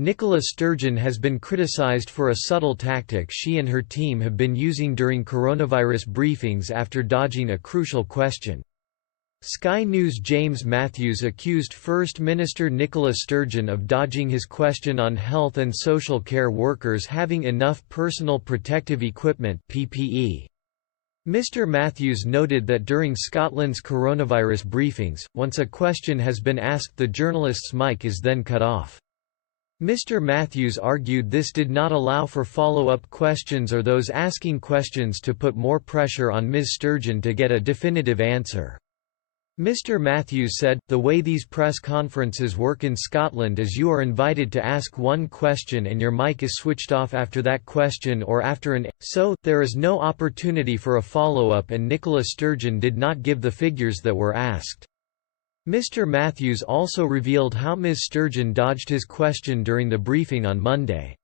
Nicola Sturgeon has been criticised for a subtle tactic she and her team have been using during coronavirus briefings after dodging a crucial question. Sky News' James Matthews accused First Minister Nicola Sturgeon of dodging his question on health and social care workers having enough personal protective equipment (PPE). Mr Matthews noted that during Scotland's coronavirus briefings, once a question has been asked, the journalist's mic is then cut off. Mr Matthews argued this did not allow for follow-up questions or those asking questions to put more pressure on Ms Sturgeon to get a definitive answer. Mr Matthews said, "The way these press conferences work in Scotland is you are invited to ask one question and your mic is switched off after that question or after so, there is no opportunity for a follow-up, and Nicola Sturgeon did not give the figures that were asked." Mr Matthews also revealed how Ms Sturgeon dodged his question during the briefing on Monday.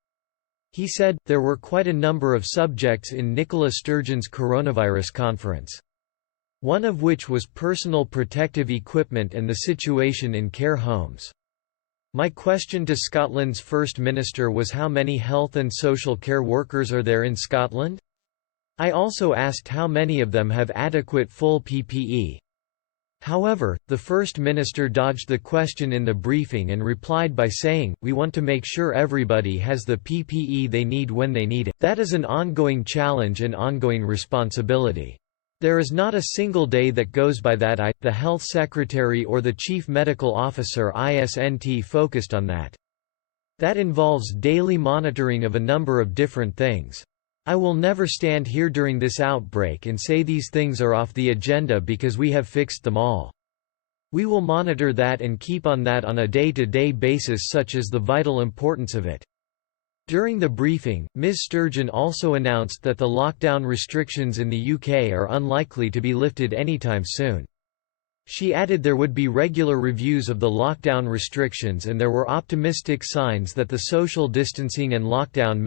He said, "There were quite a number of subjects in Nicola Sturgeon's coronavirus conference. One of which was personal protective equipment and the situation in care homes. My question to Scotland's First Minister was how many health and social care workers are there in Scotland? I also asked how many of them have adequate full PPE. However, the First Minister dodged the question in the briefing and replied by saying, 'We want to make sure everybody has the PPE they need when they need it. That is an ongoing challenge and ongoing responsibility. There is not a single day that goes by that I, the Health Secretary or the Chief Medical Officer isn't focused on that. That involves daily monitoring of a number of different things. I will never stand here during this outbreak and say these things are off the agenda because we have fixed them all. We will monitor that and keep on that on a day-to-day basis, such as the vital importance of it.'" During the briefing, Ms Sturgeon also announced that the lockdown restrictions in the UK are unlikely to be lifted anytime soon. She added there would be regular reviews of the lockdown restrictions and there were optimistic signs that the social distancing and lockdown